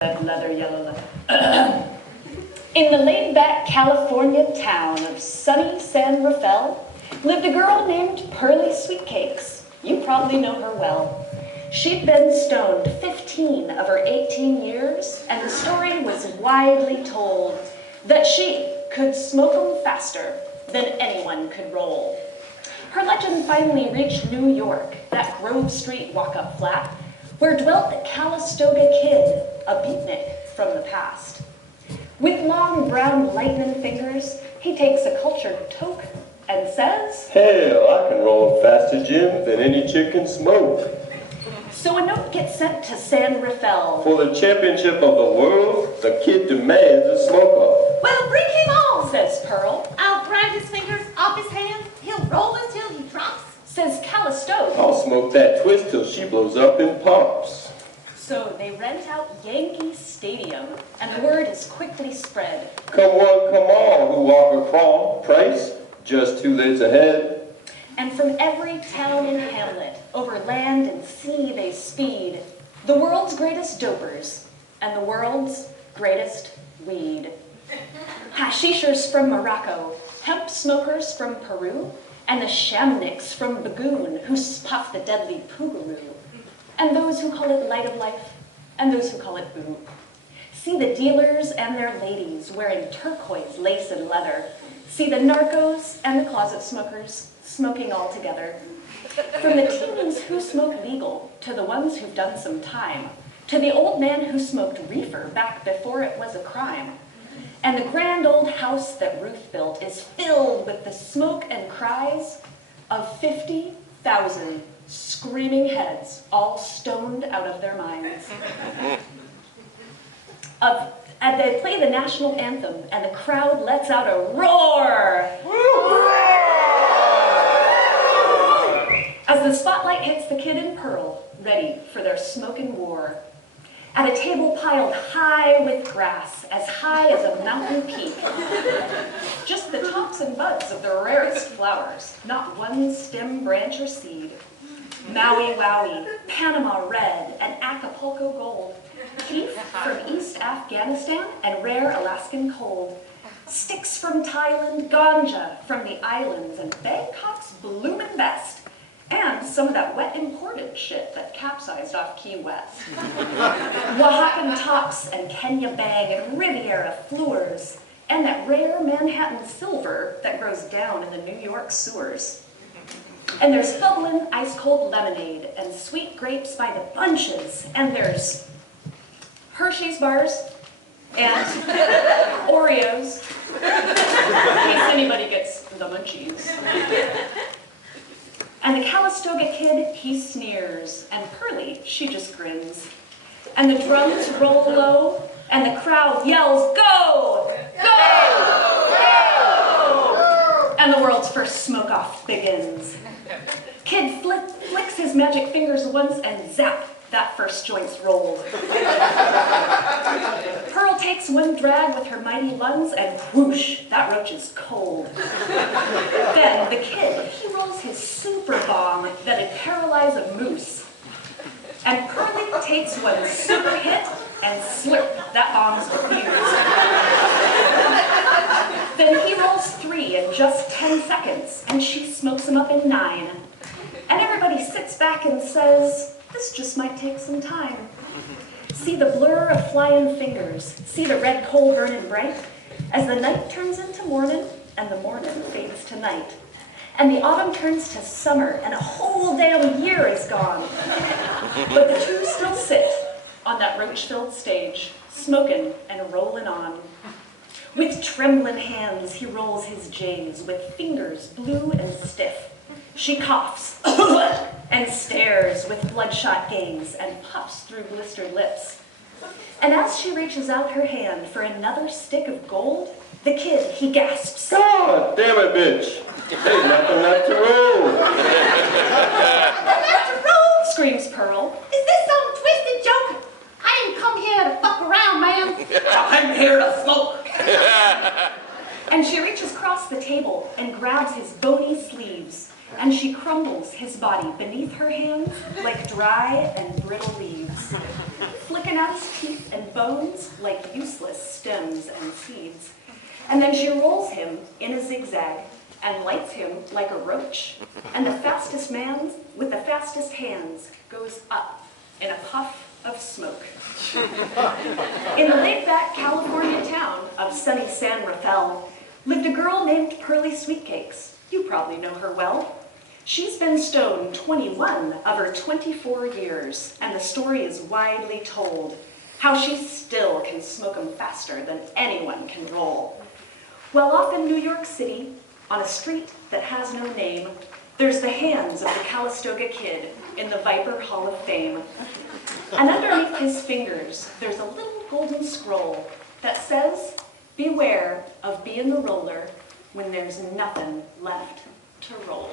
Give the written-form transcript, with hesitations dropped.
Red leather, yellow leather. In the laid-back California town of sunny San Rafael lived a girl named Pearly Sweetcakes. You probably know her well. She'd been stoned 15 of her 18 years, and the story was widely told that she could smoke 'em faster than anyone could roll. Her legend finally reached New York, that Grove Street walk-up flat, where dwelt the Calistoga Kid, a beatnik from the past. With long brown lightning fingers, he takes a cultured toke and says, "Hell, I can roll faster, Jim, than any chick can smoke." So a note gets sent to San Rafael. For the championship of the world, the kid demands a smoke-off. "Well, bring him on," says Pearl. "I'll grind his fingers off his hands. He'll roll until he drops," says Calistoga. "I'll smoke that twist till she blows up in pops." So they rent out Yankee Stadium, and the word is quickly spread. Come one, come all, who walk or crawl, price, just 2 lids ahead. And from every town and hamlet, over land and sea they speed, the world's greatest dopers, and the world's greatest weed. Hashishers from Morocco, hemp smokers from Peru, and the shamniks from Bagoon, who puff the deadly poogaroo. And those who call it light of life, and those who call it boo. See the dealers and their ladies wearing turquoise lace and leather. See the narcos and the closet smokers smoking all together. From the teens who smoke legal, to the ones who've done some time, to the old man who smoked reefer back before it was a crime. And the grand old house that Ruth built is filled with the smoke and cries of 50,000 screaming heads, all stoned out of their minds. And they play the national anthem, and the crowd lets out a roar. As the spotlight hits the Kid and Pearl, ready for their smoking war. At a table piled high with grass, as high as a mountain peak. Just the tops and buds of the rarest flowers, not one stem, branch, or seed. Maui Wowie, Panama Red, and Acapulco Gold. Beef from East Afghanistan and rare Alaskan cold. Sticks from Thailand, ganja from the islands, and Bangkok's bloomin' best. And some of that wet imported shit that capsized off Key West. Oaxacan tops and Kenya Bang and Riviera Floors. And that rare Manhattan silver that grows down in the New York sewers. And there's bubbling ice-cold lemonade and sweet grapes by the bunches. And there's Hershey's bars and Oreos, in case anybody gets the munchies. And the Calistoga Kid, he sneers, and Pearly, she just grins. And the drums roll low, and the crowd yells, "Go! Go! Go!" And the world's first smoke-off begins. Kid flicks his magic fingers once, and zap, that first joint's rolled. Pearl takes one drag with her mighty lungs, and whoosh, that roach is cold. Then the Kid, he rolls his super bomb that'd paralyze a moose. And Pearly takes one super hit, and slurp, that bomb's defused. Then he rolls 3 in just 10 seconds, and she smokes him up in 9. And everybody sits back and says, this just might take some time. See the blur of flying fingers, see the red coal burning bright, as the night turns into morning, and the morning fades to night. And the autumn turns to summer, and a whole damn year is gone. But the two still sit on that roach-filled stage, smoking and rolling on. With trembling hands, he rolls his J's, with fingers blue and stiff. She coughs and stares with bloodshot gaze and puffs through blistered lips. And as she reaches out her hand for another stick of gold, the Kid, he gasps, "God damn it, bitch! There's nothing left to roll!" "Left to roll?" screams Pearl. "Is this some twisted joke? I didn't come here to fuck around, man. I'm here to smoke." And she reaches across the table and grabs his bony sleeves. and she crumbles his body beneath her hands like dry and brittle leaves, flicking out his teeth and bones like useless stems and seeds. And then she rolls him in a zigzag and lights him like a roach, and the fastest man with the fastest hands goes up in a puff of smoke. In the laid-back California town of sunny San Rafael lived a girl named Pearly Sweetcakes. You probably know her well. She's been stoned 21 of her 24 years, and the story is widely told, how she still can smoke 'em faster than anyone can roll. Well, off in New York City, on a street that has no name, there's the hands of the Calistoga Kid in the Viper Hall of Fame. And underneath his fingers, there's a little golden scroll that says, beware of being the roller when there's nothing left to roll.